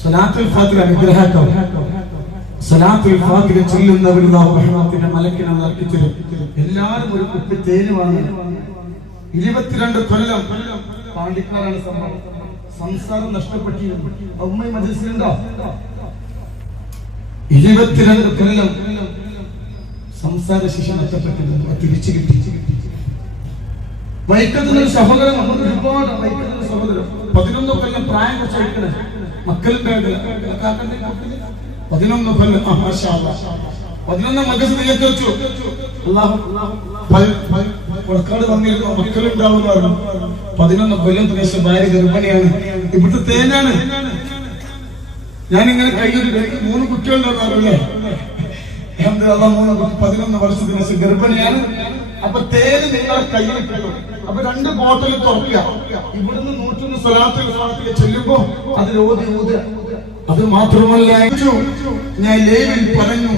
സ്വലാത്തുൽ ഫാത്തിഹ അനുഗ്രഹം. സ്വലാത്തുൽ ഫാത്തിഹ ചൊല്ലുന്നവരുടെ റഹ്മത്തിന്റെ മലക്കിനെ നൽകിത്തരും. എല്ലാവരും ഒരു കുപ്പി തേന് വാങ്ങി. 22 കൊല്ലം പാണ്ടിക്കാരാണ് സംഭവം. സംസാരം നഷ്ടപ്പെട്ടിരുന്നു. ഉമ്മ മജ്ലിസിലുണ്ടോ? 22 കൊല്ലം സംസാര ശിക്ഷ നഷ്ടപ്പെട്ടിരുന്നു. തിരിച്ചു കിട്ടി. വൈക്കത്തുന്ന സഹോദരൻ ഒരുപാട് വൈക്കത്തുന്ന സഹോദരൻ 11 കൊല്ലം പ്രായം വെച്ചെടുക്കണേ മക്കളുടെ 11 കൊല്ലം 11 മകസ് നീക്കി വെച്ചു. കൊടക്കാട് വന്നിരുന്നു മക്കളുണ്ടാവുന്ന 11 കൊല്ലം ശേഷം ഭാര്യ ഗർഭിണിയാണ്. ഇവിടുത്തെ തേനാണ്. ഞാനിങ്ങനെ കയ്യിൽ 3 കുട്ടികളുണ്ടാവുന്നല്ലേ. 11 വർഷത്തിന് ശേഷം ഗർഭിണിയാണ്. അപ്പൊ തേന് നിങ്ങളെ കയ്യിൽ കിട്ടും. അപ്പൊ 2 ബോട്ടിൽ തുറക്കുക. ഇവിടുന്ന് 101 സ്വലാത്തുൽ ഫാത്തിഹ ചൊല്ലുമ്പോ അതിൽ ഓതി. അത് മാത്രമല്ല, ഞാൻ ലൈവിൽ പറഞ്ഞു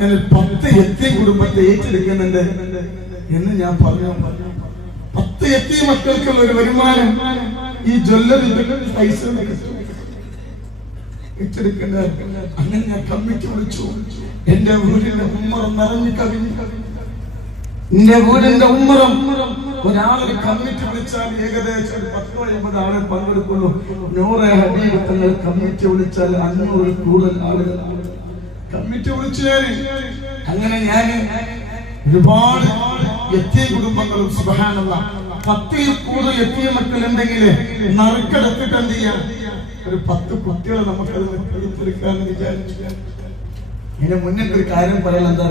ഞാൻ 10 യത്തീം കുടുംബത്തെ ഏറ്റെടുക്കുന്നുണ്ട് എന്ന് ഞാൻ പറഞ്ഞു. 10 യത്തീം മക്കൾക്കുള്ള ഒരു വരുമാനം ഈ ജ്വല്ലറി പൈസ ഏറ്റെടുക്കേണ്ട. അങ്ങനെ ഞാൻ കമ്മിറ്റി വിളിച്ചു. എന്റെ വീടിന്റെ ഉമ്മറം നിറഞ്ഞു കവിഞ്ഞു. എന്റെ വീടിന്റെ ഉമ്മറം ഒരാളൊരു കമ്മിറ്റി വിളിച്ചാൽ ഏകദേശം 10-50 ആളെ പങ്കെടുക്കുള്ളൂ. 100 ഹബീബ് തങ്ങൾ കമ്മിറ്റി വിളിച്ചാൽ 500 കൂടുതൽ ആളുകൾ കമ്മിറ്റി വിളിച്ചു. അങ്ങനെ ഞാൻ ഒരുപാട് യത്തീം കുടുംബങ്ങളും സുബ്ഹാനല്ലാഹ് 10 കൂടുതൽ യത്തീം മക്കൾ ഉണ്ടെങ്കിൽ നറുക്കെടുത്തിട്ട് എന്ത് ചെയ്യാം, ഒരു 10 കുട്ടികളെ നമുക്കത് എടുത്തെടുക്കാന്ന് വിചാരിച്ചു. ഇതിന് മുന്നിൽ ഒരു കാര്യം പറയാൻ എന്താ